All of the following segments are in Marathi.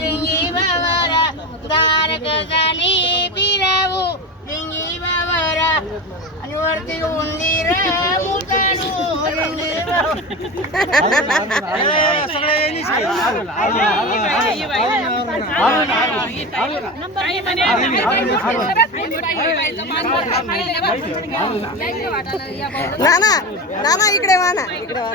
डिंगी बाबरा दारक झाली पिरावू डिंगी बाबरा आणि वरती उंदीर मुतानू डिंगी नाना नाना इकडे वा ना इकडे वा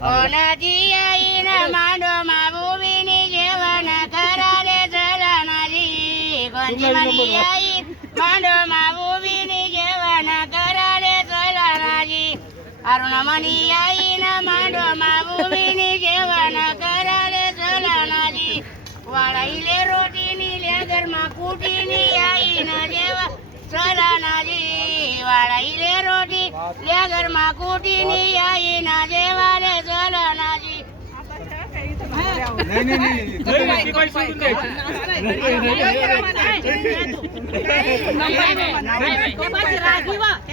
कोणाची आईन मांडो माबुबीनी जेवण कराले चला नाजी कोणती मनी आई मांडो माबुबीनी जेवण कराले चला नाजी अरुण मनी आईन मांडो माबुबीनी जेवण कराले चला नाजी वाळाईले रोटीनी लेगरमा कुटीनी आईन जेवा चला नाजी वाळाईले रोटी लेगरमा कुटीनी आईन जेवाले चला नाजी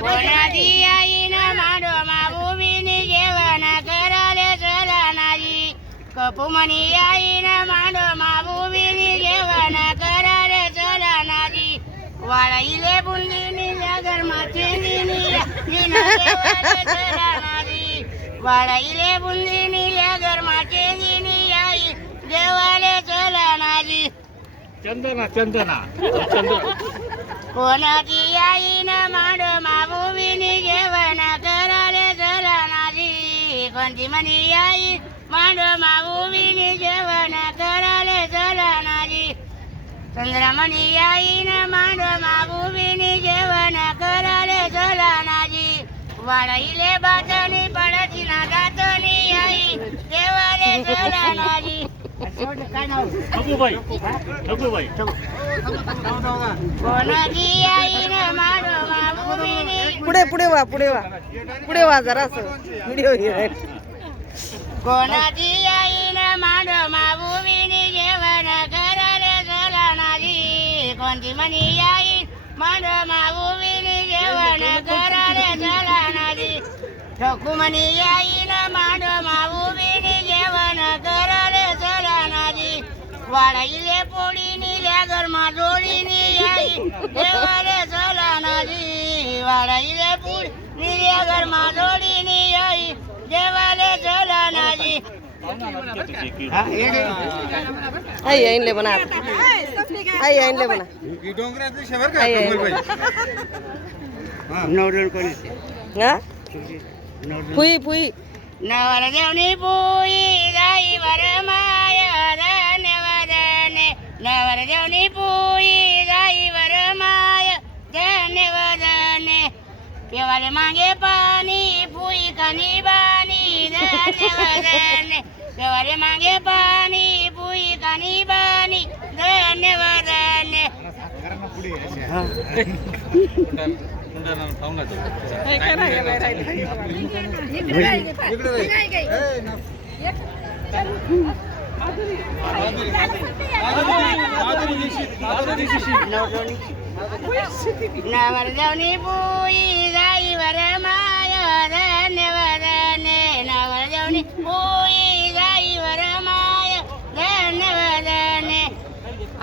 कोणाची आईन मांडो माबुबीनी जेवण कराले चला नाजी कपुमनी आईन मांडो माबुबीनी जेवण कराले चला नाजी वाळाईले बुंदीनी लेगरमा चेंदीनी जेवाले चला नाजी वाळाईले बुंदीनी लेगरमा चेंदीनी आई देवाले चला नाजी चंदना चंदना कोणाची आईन मांडो माबुबीनी जेवण कराले चला नाजी कोणती मनी आई मांडो माबुबीनी जेवण कराले चला नाजी चंद्रमणी आईन मांडो माबुबीनी जेवण कराले चला नाजी वाळाईले बातनी पडती ना दातनी आई देवाले चला नाजी कोणाची आईन मांडो माबुबीनी पुढे पुढे वा पुढे वा जरा व्हिडिओ घे कोणाची आईन मांडो माबुबीनी जेवण कराले चला नाजी कोणती मनी आई मांडो माबुबीनी जेवण कराले चला नाजी ठकुमनी आईन मांडो माबुबीनी जेवण कराले चला नाजी वाळाईले पोळीनी लेगरमा जोडीनी आई देवाले चला नाजी वाळाईले पोळीनी लेगरमा जोडीनी आई देवाले चला नाजी आई आईनले बना आई आईनले बना हा पुई पुई नवर देवनी पुई जाई वर माय धन्यवादने नवर देवनी पुई जाई वर माय धन्यवादने पेवाले मागे पाणी पुई कनी बानी धन्यवादने पेवाले मागे पाणी पुई कनी बानी धन्यवादने नवर देवनी पुई जाई वर माय धन्यवादने नवर देवनी पुई जाई वर माय धन्यवादने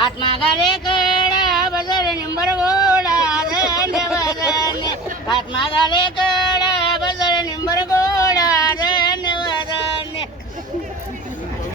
आत्मा गाले कडा बजर निंबर गोडा धन्यवादने आत्मा गाले कडा